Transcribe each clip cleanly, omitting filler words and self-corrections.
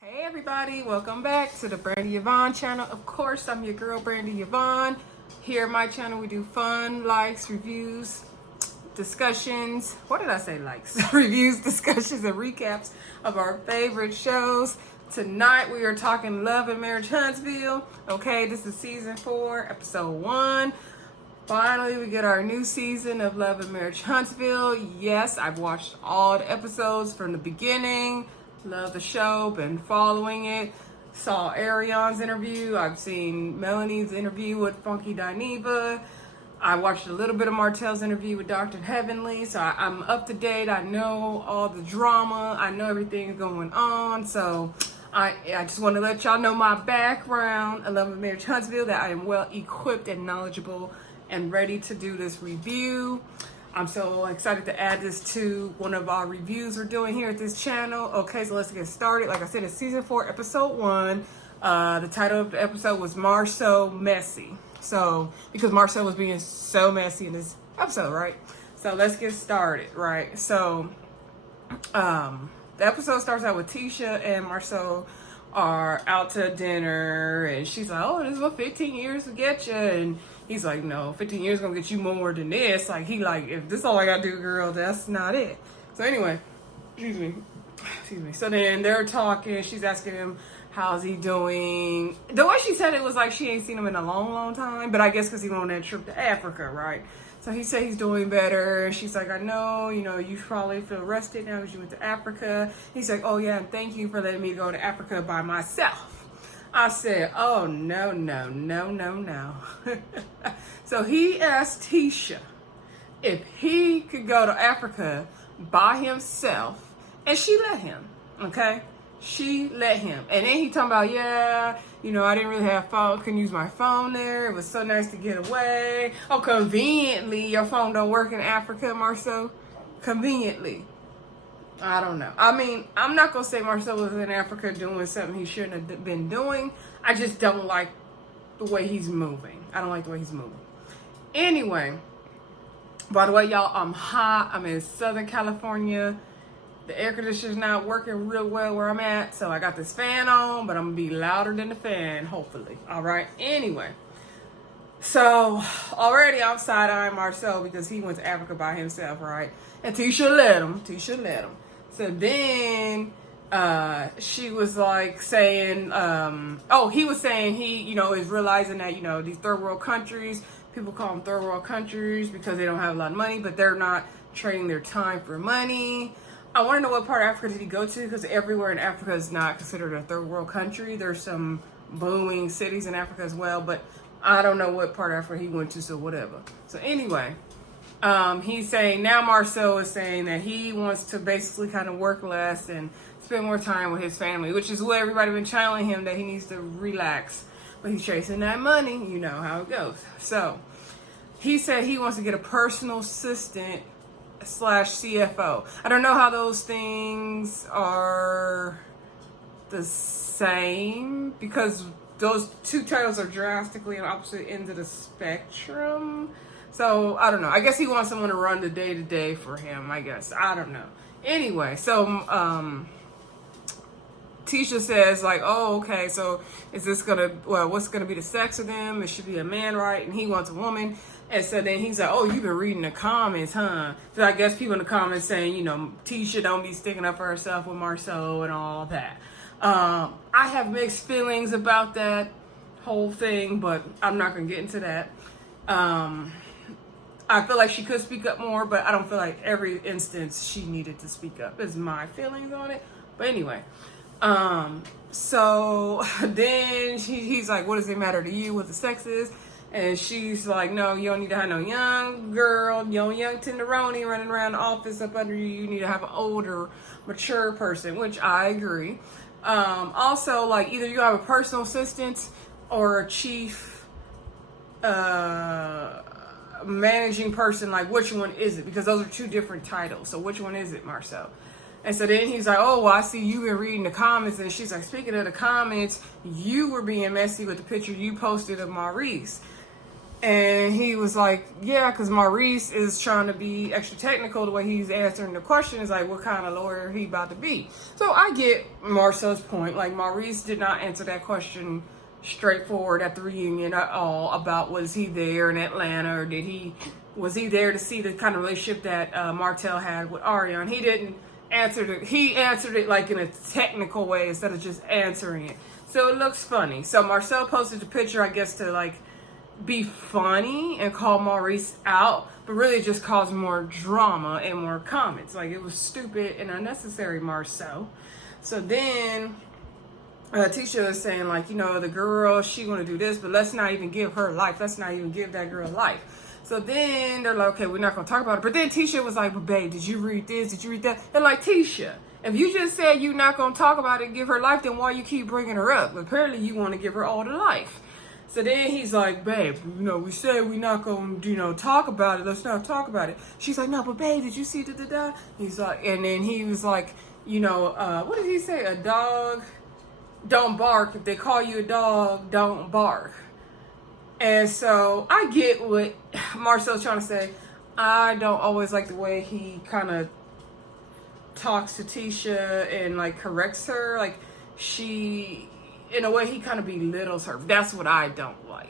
Hey everybody, welcome back to the Brandy Yvonne channel. Of course, I'm your girl Brandy Yvonne. Here on my channel we do fun, likes, reviews, discussions. What did I say? Likes, reviews, discussions, and recaps of our favorite shows. Tonight we are talking Love and Marriage Huntsville. Okay, this is season 4, episode 1. Finally, we get our new season of Love and Marriage Huntsville. Yes, I've watched all the episodes from the beginning. Love the show, been following it. Saw Arion's interview. I've seen Melanie's interview with Funky Dineva. I watched a little bit of Martell's interview with Dr. Heavenly. So I'm up to date. I know all the drama. I know everything going on. So I just want to let y'all know my background. I Love and Marriage Huntsville, that I am well equipped and knowledgeable and ready to do this review. I'm so excited to add this to one of our reviews we're doing here at this channel. Okay, so let's get started. Like I said, it's season 4, episode 1. The title of the episode was Marceau Messy. So, because Marceau was being so messy in this episode, right? So let's get started, right? So, the episode starts out with Tisha and Marceau are out to dinner, and she's like, oh, this is what 15 years to get you, and he's like, no, 15 years gonna get you more than this. Like, he like, if this is all I gotta do, girl, that's not it. So anyway, excuse me. So then they're talking, she's asking him, how's he doing? The way she said it was like she ain't seen him in a long, long time, but I guess because he went on that trip to Africa, right? So he said he's doing better. She's like, I know, you probably feel rested now because you went to Africa. He's like, oh yeah, and thank you for letting me go to Africa by myself. I said, oh, no. So he asked Tisha if he could go to Africa by himself, and she let him, okay? She let him. And then he talking about, yeah, I didn't really have phone, couldn't use my phone there. It was so nice to get away. Oh, conveniently, your phone don't work in Africa, Marceau. Conveniently. I don't know. I mean, I'm not going to say Marceau was in Africa doing something he shouldn't have been doing. I just don't like the way he's moving. I don't like the way he's moving. Anyway, by the way, y'all, I'm hot. I'm in Southern California. The air conditioner's not working real well where I'm at, so I got this fan on, but I'm going to be louder than the fan, hopefully. All right? Anyway, so already I'm side-eyeing Marceau because he went to Africa by himself, right? And Tisha let him. So then she was like saying, he was saying he, is realizing that, these third world countries, people call them third world countries because they don't have a lot of money, but they're not trading their time for money. I want to know what part of Africa did he go to, because everywhere in Africa is not considered a third world country. There's some booming cities in Africa as well, but I don't know what part of Africa he went to, so whatever. So anyway, he's saying, now Marceau is saying that he wants to basically kind of work less and spend more time with his family, which is what everybody been telling him, that he needs to relax. But he's chasing that money, you know how it goes. So he said he wants to get a personal assistant / CFO. I don't know how those things are the same, because those two titles are drastically on opposite ends of the spectrum. So I don't know. I guess he wants someone to run the day-to-day for him, I guess. I don't know. Anyway, so Tisha says, like, oh, okay, so is this what's gonna be the sex of them? It should be a man, right? And he wants a woman. And so then he's like, oh, you've been reading the comments, huh? So I guess people in the comments saying, Tisha don't be sticking up for herself with Marceau and all that. I have mixed feelings about that whole thing, but I'm not going to get into that. I feel like she could speak up more, but I don't feel like every instance she needed to speak up, is my feelings on it. But anyway, so then he's like, what does it matter to you what the sex is? And she's like, no, you don't need to have no young girl, young tenderoni running around the office up under you. You need to have an older, mature person, which I agree. Also, like, either you have a personal assistant or a chief managing person. Like, which one is it? Because those are two different titles. So which one is it, Marceau? And so then he's like, oh, well, I see you been reading the comments. And she's like, speaking of the comments, you were being messy with the picture you posted of Maurice. And he was like, yeah, because Maurice is trying to be extra technical. The way he's answering the question is like, what kind of lawyer he about to be. So I get Marcel's point. Like, Maurice did not answer that question straightforward at the reunion at all about was he there in Atlanta, or was he there to see the kind of relationship that Martell had with Ariane. He didn't answer it. He answered it like in a technical way instead of just answering it. So it looks funny. So Marcel posted the picture, I guess, to like be funny and call Maurice out, but really just caused more drama and more comments. Like, it was stupid and unnecessary, Marcel. So then Tisha is saying, like, the girl, she want to do this, but let's not even give her life. Let's not even give that girl life. So then they're like, okay, we're not going to talk about it. But then Tisha was like, but babe, did you read this? Did you read that? They're like, Tisha, if you just said you're not going to talk about it and give her life, then why you keep bringing her up? Apparently you want to give her all the life. So then he's like, babe, we said we're not going to, talk about it. Let's not talk about it. She's like, no, but babe, did you see da-da-da? He's like, and then he was like, what did he say? A dog don't bark. If they call you a dog, don't bark. And so I get what Marcel's trying to say. I don't always like the way he kind of talks to Tisha and like corrects her. Like, in a way, he kind of belittles her. That's what I don't like.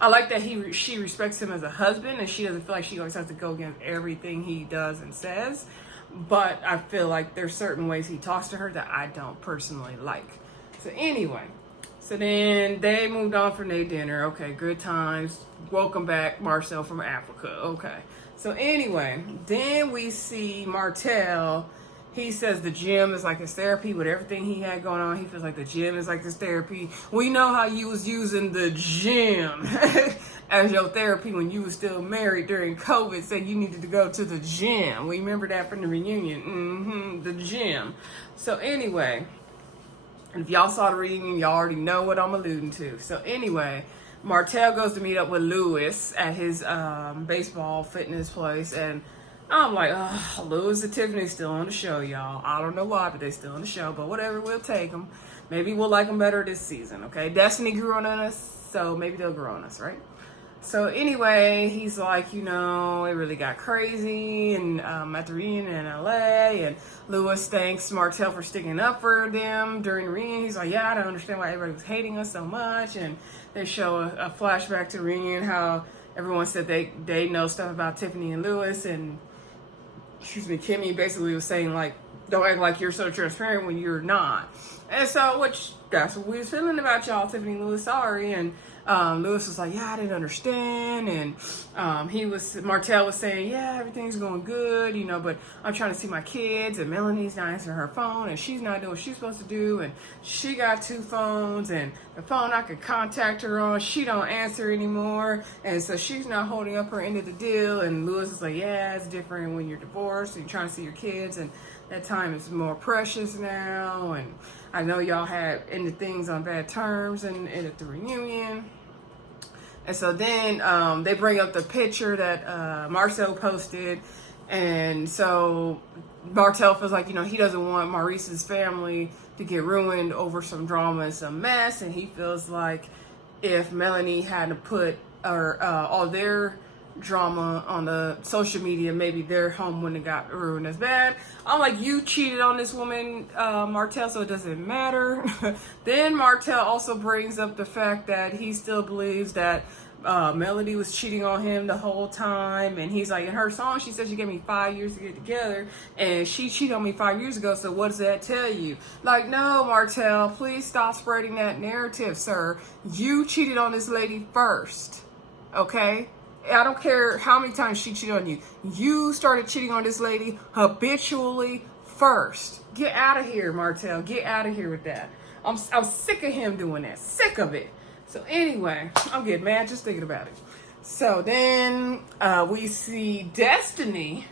I like that she respects him as a husband, and she doesn't feel like she always has to go against everything he does and says. But I feel like there's certain ways he talks to her that I don't personally like. So anyway, so then they moved on from their dinner. Okay, good times. Welcome back, Marcel from Africa. Okay. So anyway, then we see Martell. He says the gym is like his therapy with everything he had going on. He feels like the gym is like his therapy. We know how you was using the gym as your therapy when you was still married during COVID. Said you needed to go to the gym. We remember that from the reunion. The gym. So anyway, if y'all saw the reunion, y'all already know what I'm alluding to. So anyway, Martell goes to meet up with Lewis at his baseball fitness place, and I'm like, oh, Lewis and Tiffany still on the show, y'all. I don't know why, but they still on the show. But whatever, we'll take them. Maybe we'll like them better this season, okay? Destiny grew on us, so maybe they'll grow on us, right? So anyway, he's like, it really got crazy and at the reunion in LA. And Lewis thanks Martell for sticking up for them during the reunion. He's like, yeah, I don't understand why everybody was hating us so much. And they show a flashback to the reunion, how everyone said they know stuff about Tiffany and Lewis, and Kimmy basically was saying, like, don't act like you're so transparent when you're not. And so, that's what we was feeling about y'all, Tiffany and Lewis, sorry. And Lewis was like, yeah, I didn't understand. And Martell was saying, yeah, everything's going good, but I'm trying to see my kids, and Melanie's not answering her phone, and she's not doing what she's supposed to do, and she got 2 phones, and the phone I could contact her on, she don't answer anymore, and so she's not holding up her end of the deal. And Lewis is like, yeah, it's different when you're divorced and you're trying to see your kids, and that time is more precious now, and I know y'all had ended things on bad terms and at the reunion. And so then they bring up the picture that Marcel posted. And so Martell feels like, he doesn't want Maurice's family to get ruined over some drama and some mess. And he feels like if Melanie hadn't put all their drama on the social media, maybe their home wouldn't have got ruined as bad. I'm like, you cheated on this woman, Martell, so it doesn't matter. Then Martell also brings up the fact that he still believes that Melody was cheating on him the whole time. And he's like, in her song, she said she gave me 5 years to get together, and she cheated on me 5 years ago, so what does that tell you? Like, no, Martell, please stop spreading that narrative, sir. You cheated on this lady first, okay? I don't care how many times she cheated on you. You started cheating on this lady habitually first. Get out of here, Martell. Get out of here with that. I'm sick of him doing that. Sick of it. So anyway, I'm getting mad just thinking about it. So then we see Destiny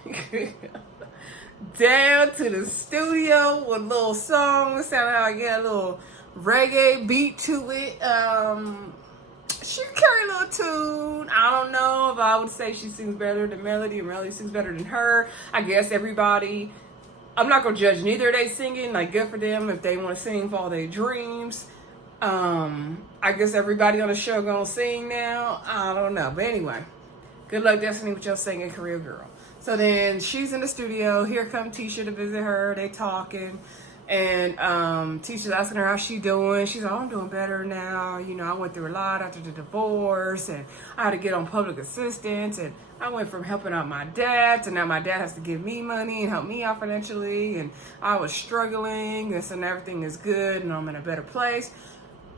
down to the studio with a little song. Sounded like I get a little reggae beat to it. She carry a little tune. I don't know if I would say she sings better than Melody, or Melody sings better than her. I guess everybody, I'm not going to judge neither of they singing. Like, good for them if they want to sing for all their dreams. I guess everybody on the show gonna sing now. I don't know. But anyway, good luck, Destiny, with your singing career, girl. So then she's in the studio. Here come Tisha to visit her. They talking. And Tisha's asking her how she doing. She's like, oh, I'm doing better now. You know, I went through a lot after the divorce, and I had to get on public assistance, and I went from helping out my dad to now my dad has to give me money and help me out financially, and I was struggling, and so everything is good, and I'm in a better place.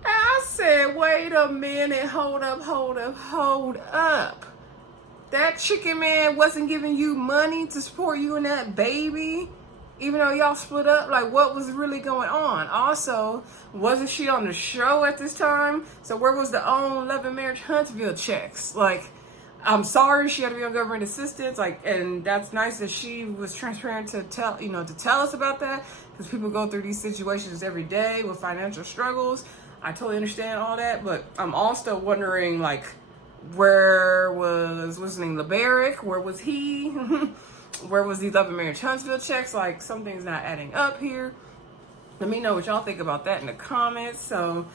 And I said, wait a minute, hold up. That chicken man wasn't giving you money to support you and that baby? Even though y'all split up, like, what was really going on? Also, wasn't she on the show at this time? So where was the own Love and Marriage Huntsville checks? Like, I'm sorry she had to be on government assistance. Like, and that's nice that she was transparent to tell us about that, because people go through these situations every day with financial struggles. I totally understand all that, but I'm also wondering, like, where was what's his name, LeBaric? Where was he? Where was these Love and Marriage Huntsville checks? Like, something's not adding up here. Let me know what y'all think about that in the comments. So,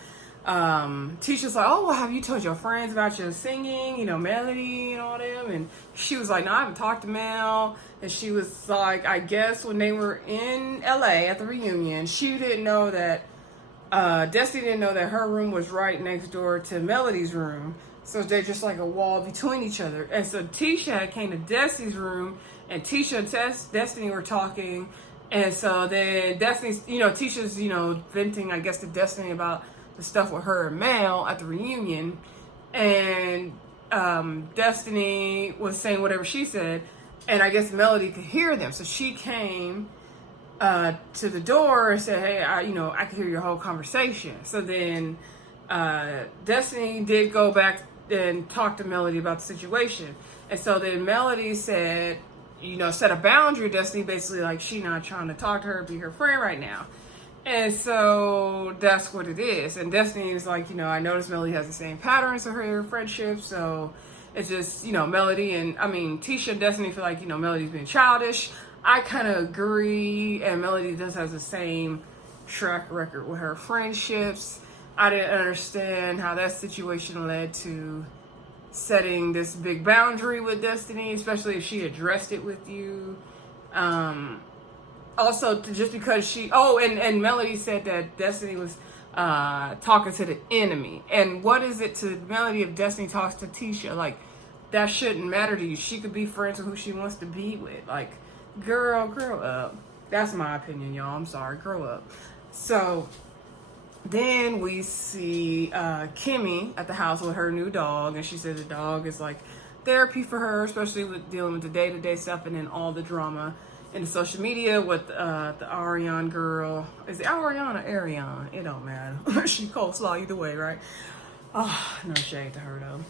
Tisha's like, oh, well, have you told your friends about your singing, Melody and all them? And she was like, no, I haven't talked to Mel. And she was like, I guess when they were in LA at the reunion, she didn't know that, Destiny didn't know that her room was right next door to Melody's room. So they're just like a wall between each other. And so Tisha came to Destiny's room, and Tisha and Destiny were talking. And so then Destiny's, Tisha's, venting, I guess, to Destiny about the stuff with her and Mel at the reunion. And Destiny was saying whatever she said. And I guess Melody could hear them. So she came to the door and said, hey, I can hear your whole conversation. So then Destiny did go back and talk to Melody about the situation. And so then Melody said, set a boundary. Destiny basically, like, she not trying to talk to her, be her friend right now. And so that's what it is. And Destiny is like, I noticed Melody has the same patterns of her friendship. So it's just, Melody and, Tisha and Destiny feel like, Melody's being childish. I kind of agree. And Melody does have the same track record with her friendships. I didn't understand how that situation led to setting this big boundary with Destiny, especially if she addressed it with you. Also, just because and Melody said that Destiny was talking to the enemy. And what is it to Melody if Destiny talks to Tisha? Like, that shouldn't matter to you. She could be friends with who she wants to be with. Like, girl, grow up. That's my opinion, y'all. I'm sorry. Grow up. So then we see Kimmy at the house with her new dog, and she said the dog is like therapy for her, especially with dealing with the day-to-day stuff and then all the drama in the social media with the Ariane girl. Is it Ariane or Ariane? It don't matter. She coleslaw either way, right? Oh, no shade to her though.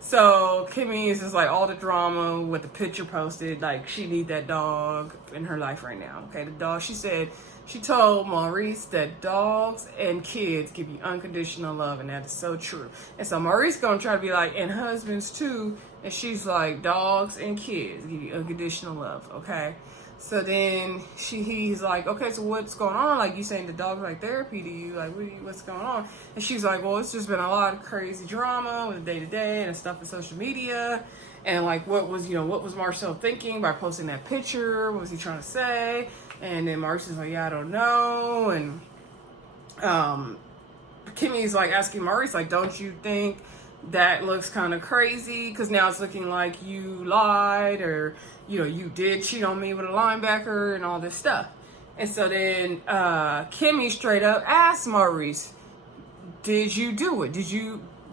So Kimmy is just like all the drama with the picture posted, like she need that dog in her life right now. Okay, the dog, she told Maurice that dogs and kids give you unconditional love, and that is so true. And so Maurice gonna try to be like, and husbands too, and she's like, dogs and kids give you unconditional love, okay? So then he's like, okay, so what's going on? Like, you saying the dog's like therapy to you? Like, what's going on? And she's like, well, it's just been a lot of crazy drama with the day-to-day and stuff in social media. And like, what was Marcel thinking by posting that picture? What was he trying to say? And then Marcia's like, yeah, I don't know. And Kimmy's like asking Maurice, like, don't you think that looks kind of crazy? Because now it's looking like you lied, or you did cheat on me with a linebacker and all this stuff. And so then Kimmy straight up asked Maurice, did you do it?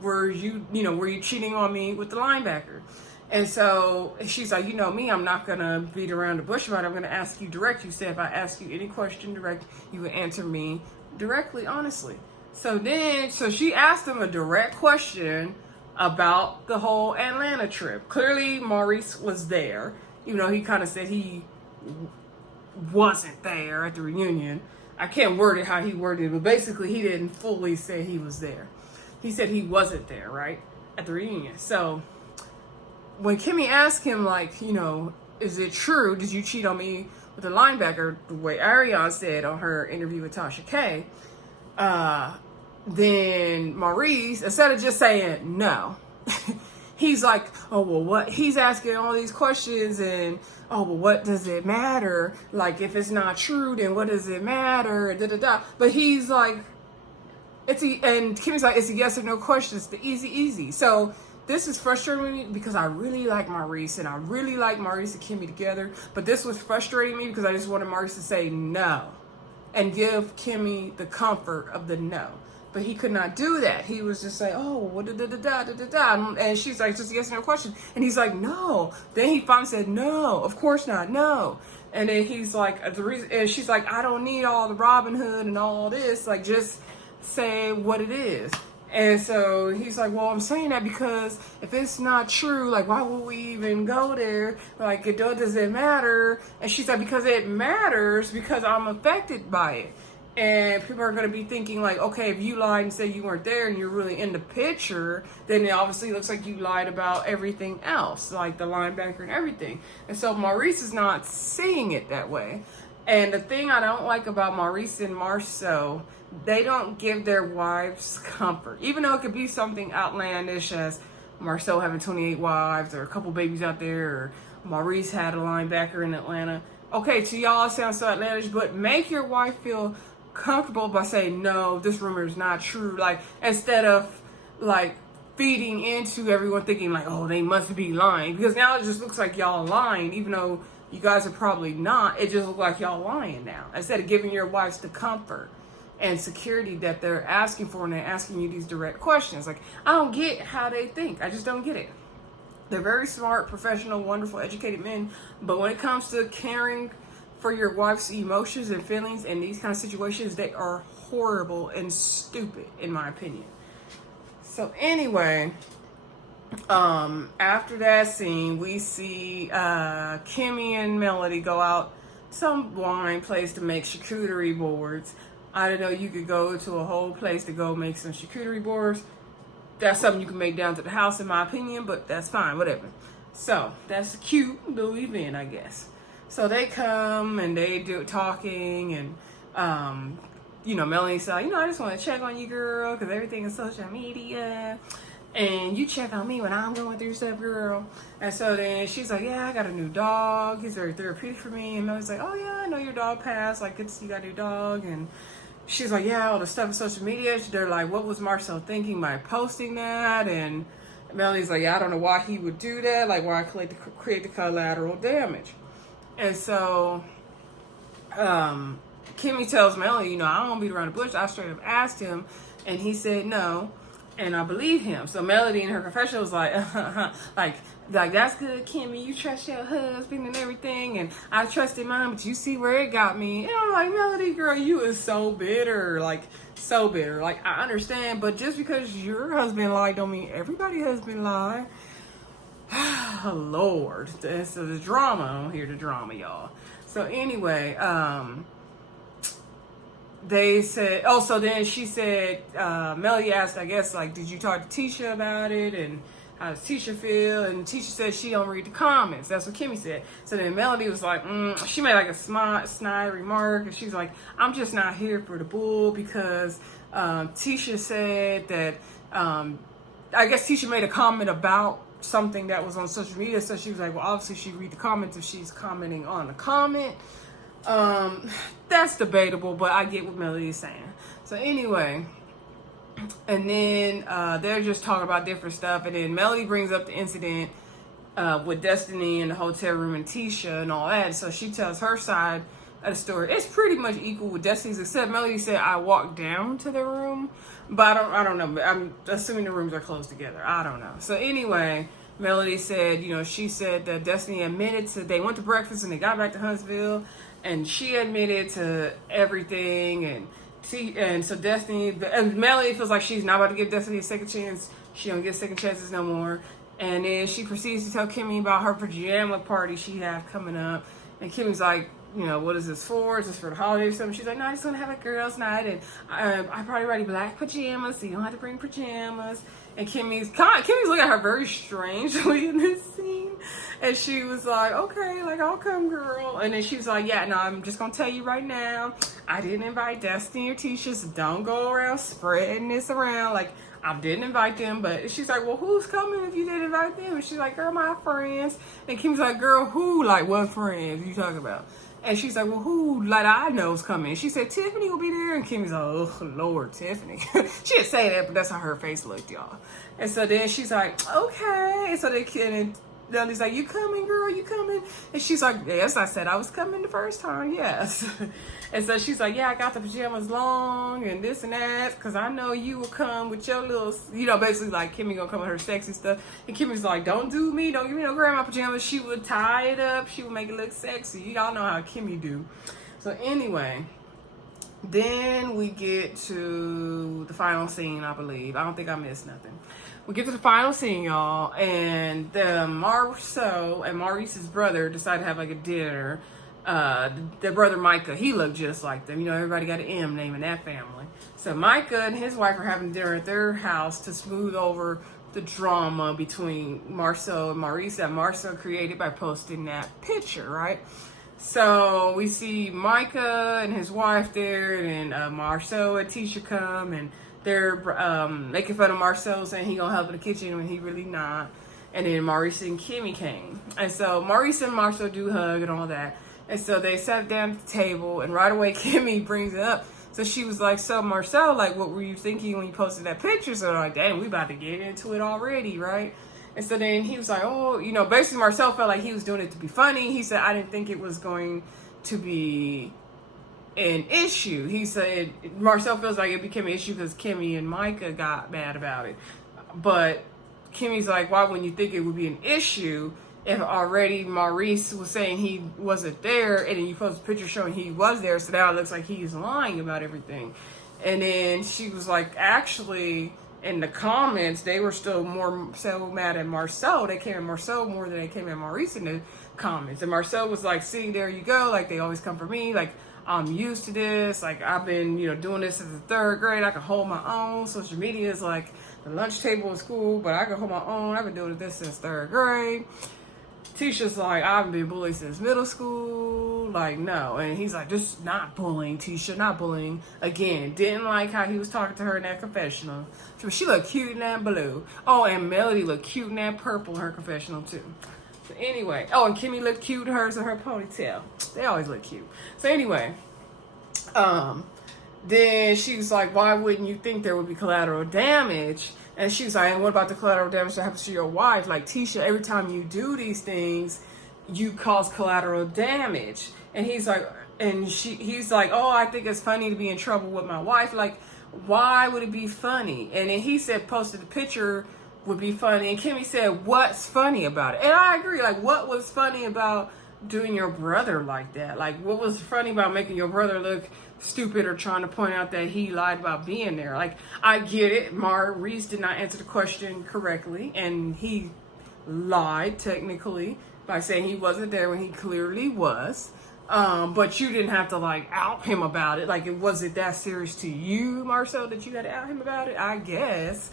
Were you cheating on me with the linebacker? And so she's like, me, I'm not going to beat around the bush about it. I'm going to ask you direct. You said if I ask you any question direct, you would answer me directly, honestly. So she asked him a direct question about the whole Atlanta trip. Clearly, Maurice was there. He kind of said he wasn't there at the reunion. I can't word it how he worded it, but basically he didn't fully say he was there. He said he wasn't there, right, at the reunion. So when Kimmy asked him, like, is it true? Did you cheat on me with the linebacker? The way Ariane said on her interview with Tasha K, then Maurice, instead of just saying no, he's like, oh, well, what? He's asking all these questions and, oh, well, what does it matter? Like, if it's not true, then what does it matter? Da, da, da. But he's like, and Kimmy's like, it's a yes or no question. It's the easy. So this is frustrating me because I really like Maurice and I really like Maurice and Kimmy together. But this was frustrating me because I just wanted Maurice to say no and give Kimmy the comfort of the no. But he could not do that. He was just like, oh, what da da da da da da. And she's like, just a yes or no question. And he's like, no. Then he finally said, no, of course not, no. And then he's like, the reason, and she's like, I don't need all the Robin Hood and all this. Like, just say what it is. And so he's like, well, I'm saying that because if it's not true, like, why would we even go there? Like, does it matter? And she's like, because it matters because I'm affected by it. And people are going to be thinking like, okay, if you lied and said you weren't there and you're really in the picture, then it obviously looks like you lied about everything else, like the linebacker and everything. And so Maurice is not seeing it that way. And the thing I don't like about Maurice and Marceau, they don't give their wives comfort. Even though it could be something outlandish as Marceau having 28 wives or a couple babies out there, or Maurice had a linebacker in Atlanta. Okay, to y'all it sounds so outlandish, but make your wife feel comfortable by saying, no, this rumor is not true. Like, instead of like feeding into everyone thinking like, oh, they must be lying. Because now it just looks like y'all lying, even though you guys are probably not. It just looks like y'all lying now. Instead of giving your wives the comfort and security that they're asking for, and they're asking you these direct questions. Like, I don't get how they think. I just don't get it. They're very smart, professional, wonderful, educated men. But when it comes to caring for your wife's emotions and feelings in these kind of situations, they are horrible and stupid, in my opinion. So anyway, after that scene, we see Kimmy and Melody go out some wine place to make charcuterie boards. I don't know, you could go to a whole place to go make some charcuterie boards. That's something you can make down to the house, in my opinion, but that's fine, whatever. So that's a cute little event, I guess. So they come and they do talking, and Melanie said, I just want to check on you, girl, because everything is social media, and you check on me when I'm going through stuff, girl. And so then she's like, yeah, I got a new dog. He's very therapeutic for me. And Melanie's like, oh yeah, I know your dog passed. Like, good to see you got a new dog. And she's like, yeah, all the stuff on social media. They're like, what was Marcel thinking by posting that? And Melanie's like, yeah, I don't know why he would do that. Like, why create the collateral damage. And so Kimmy tells Melanie, I don't want to beat around the bush. I straight up asked him, and he said no, and I believe him. So Melody in her confession was like, like that's good, Kimmy. You trust your husband and everything, and I trusted mine, but you see where it got me. And I'm like, Melody, girl, you is so bitter, like so bitter. Like, I understand, but just because your husband lied don't mean everybody's husband lied. Lord, so the drama on here, the drama, y'all. So anyway, they said, so then she said, Melody asked, I guess, like, did you talk to Tisha about it, and how does Tisha feel? And Tisha said she don't read the comments. That's what Kimmy said. So then Melody was like, she made like a snide remark, and she's like, I'm just not here for the bull, because Tisha said that, I guess Tisha made a comment about something that was on social media, so she was like, well, obviously she'd read the comments if she's commenting on the comment. That's debatable, but I get what Melody is saying. So anyway, and then they're just talking about different stuff, and then Melody brings up the incident with Destiny in the hotel room and Tisha and all that. So she tells her side of the story. It's pretty much equal with Destiny's, except Melody said I walked down to the room, but I don't know. I'm assuming the rooms are close together. I don't know. So anyway, Melody said, she said that Destiny admitted to, they went to breakfast and they got back to Huntsville, and she admitted to everything, and so Destiny, and Melody feels like she's not about to give Destiny a second chance. She don't get second chances no more. And then she proceeds to tell Kimmy about her pajama party she has coming up. And Kimmy's like, what is this for? Is this for the holidays or something? She's like, no, I just want to have a girls' night, and I probably ready black pajamas, so you don't have to bring pajamas. And Kimmy's looking at her very strangely in this scene. And she was like, okay, like, I'll come, girl. And then she was like, yeah, no, I'm just going to tell you right now, I didn't invite Destiny or Tisha, so don't go around spreading this around. Like, I didn't invite them. But she's like, well, who's coming if you didn't invite them? And she's like, girl, my friends. And Kim's like, girl, who? Like, what friends you talking about? And she's like, well, who, like, I know's coming? She said, Tiffany will be there. And Kimmy's like, oh, Lord, Tiffany. She didn't say that, but that's how her face looked, y'all. And so then she's like, okay. And so then he's like, you coming, girl? You coming? And she's like, yes, I said I was coming the first time, yes. And so she's like, yeah, I got the pajamas long and this and that, because I know you will come with your little, basically like Kimmy gonna come with her sexy stuff. And Kimmy's like, don't do me, don't give me no grandma pajamas. She would tie it up, she would make it look sexy. Y'all know how Kimmy do. So anyway, then we get to the final scene, I believe. I don't think I missed nothing. We get to the final scene, y'all, and Marceau and Maurice's brother decide to have like a dinner. Their brother Micah, he looked just like them. Everybody got an M name in that family. So Micah and his wife are having dinner at their house to smooth over the drama between Marceau and Maurice that Marceau created by posting that picture, right? So we see Micah and his wife there, and Marceau and Tisha come, and they're making fun of Marceau, saying he gonna help in the kitchen when he really not. And then Maurice and Kimmy came. And so Maurice and Marceau do hug and all that. And so they sat down at the table, and right away Kimmy brings it up. So she was like, so Marceau, like, what were you thinking when you posted that picture? So they're like, dang, we about to get into it already, right? And so then he was like, oh, basically Marceau felt like he was doing it to be funny. He said, I didn't think it was going to be an issue. He said Marceau feels like it became an issue because Kimmy and Micah got mad about it. But Kimmy's like, why wouldn't you think it would be an issue if already Maurice was saying he wasn't there, and then you post a picture showing he was there, so now it looks like he's lying about everything. And then she was like, actually, in the comments, they were still more so mad at Marceau. They came at Marceau more than they came at Maurice in the comments. And Marceau was like, see, there you go. Like, they always come for me. Like, I'm used to this. Like, I've been, doing this since the third grade. I can hold my own. Social media is like the lunch table in school, but I can hold my own. I've been doing this since third grade. Tisha's like, I've been bullied since middle school. Like, no. And he's like, just not bullying, Tisha, not bullying. Again, didn't like how he was talking to her in that confessional. So she looked cute in that blue. Oh, and Melody looked cute in that purple in her confessional, too. So anyway, and Kimmy looked cute in hers in her ponytail. They always look cute. So anyway, then she was like, why wouldn't you think there would be collateral damage? And she was like, and what about the collateral damage that happens to your wife? Like, Tisha, every time you do these things, you cause collateral damage. And he's like, he's like, oh, I think it's funny to be in trouble with my wife. Like, why would it be funny? And then he said, posted the picture would be funny. And Kimmy said, what's funny about it? And I agree. Like, what was funny about doing your brother like that? Like, what was funny about making your brother look stupid or trying to point out that he lied about being there? Like, I get it. Maurice did not answer the question correctly, and he lied technically by saying he wasn't there when he clearly was. But you didn't have to like out him about it. Like, was it that serious to you, Marceau, that you had to out him about it? I guess.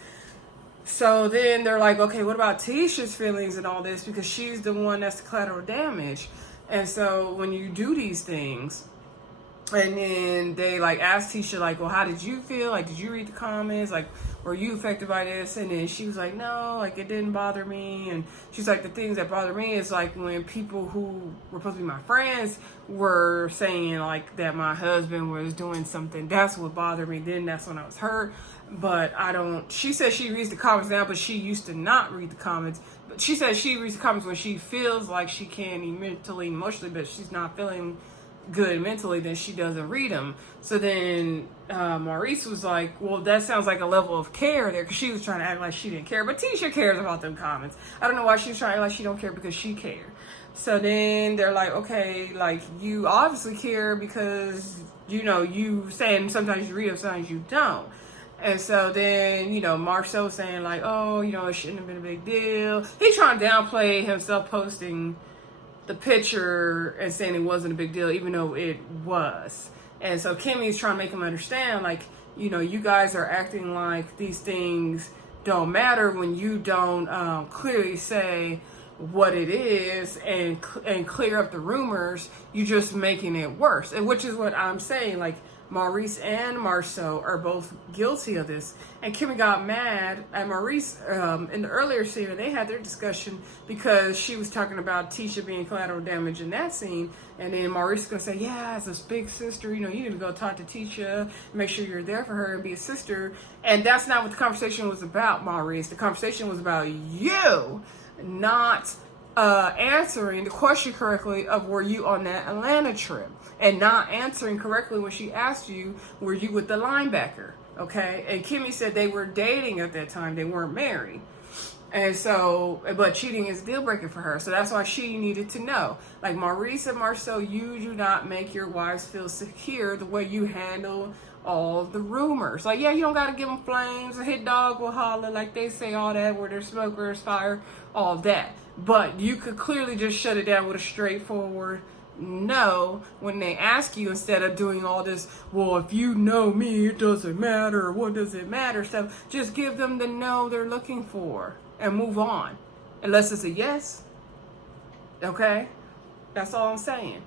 So then they're like, okay, what about Tisha's feelings and all this? Because she's the one that's the collateral damage. And so when you do these things, and then they like asked Tisha, like, well, how did you feel? Like, did you read the comments? Like, were you affected by this? And then she was like, no, like, it didn't bother me. And she's like, the things that bother me is like when people who were supposed to be my friends were saying like that my husband was doing something. That's what bothered me. Then that's when I was hurt. But she said she reads the comments now, but she used to not read the comments. But she said she reads the comments when she feels like she can mentally, emotionally, but she's not feeling good mentally, then she doesn't read them. So then Maurice was like, well, that sounds like a level of care there, because she was trying to act like she didn't care. But Tisha cares about them comments. I don't know why she was trying to act like she don't care, because she cared. So then they're like, okay, like, you obviously care because, you saying sometimes you read them, sometimes you don't. And so then, Marceau saying like, oh, it shouldn't have been a big deal. He's trying to downplay himself posting the picture and saying it wasn't a big deal, even though it was. And so Kimmy's trying to make him understand, like, you know, you guys are acting like these things don't matter when you don't clearly say what it is and clear up the rumors. You just making it worse, and which is what I'm saying. Like, Maurice and Marceau are both guilty of this. And Kimmy got mad at Maurice in the earlier scene, and they had their discussion because she was talking about Tisha being collateral damage in that scene. And then Maurice is going to say, yeah, as a big sister, you know, you need to go talk to Tisha, make sure you're there for her and be a sister. And that's not what the conversation was about, Maurice. The conversation was about you not answering the question correctly of were you on that Atlanta trip, and not answering correctly when she asked you, were you with the linebacker? Okay. And Kimmy said they were dating at that time, they weren't married. And so, but cheating is a deal breaker for her. So that's why she needed to know. Like, Maurice and Marceau, you do not make your wives feel secure the way you handle all the rumors. Like, yeah, you don't got to give them flames. A hit dog will holler, like they say, all that, where there's smoke, there's fire, all that. But you could clearly just shut it down with a straightforward no when they ask you, instead of doing all this, well, if you know me, it doesn't matter, what does it matter stuff. Just give them the no they're looking for and move on. Unless it's a yes. Okay? That's all I'm saying.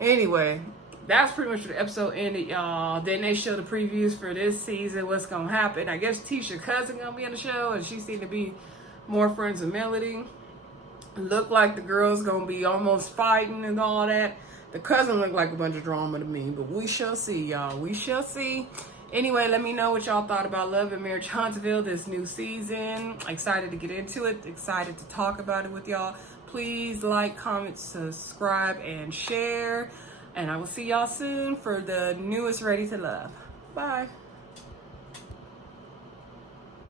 Anyway, that's pretty much where the episode ended, y'all. Then they show the previews for this season, what's going to happen. I guess Tisha's cousin going to be on the show, and she seemed to be more friends with Melody. Look like the girl's going to be almost fighting and all that. The cousin looked like a bunch of drama to me, but we shall see, y'all. We shall see. Anyway, let me know what y'all thought about Love and Marriage Huntsville this new season. Excited to get into it. Excited to talk about it with y'all. Please like, comment, subscribe, and share. And I will see y'all soon for the newest Ready to Love. Bye.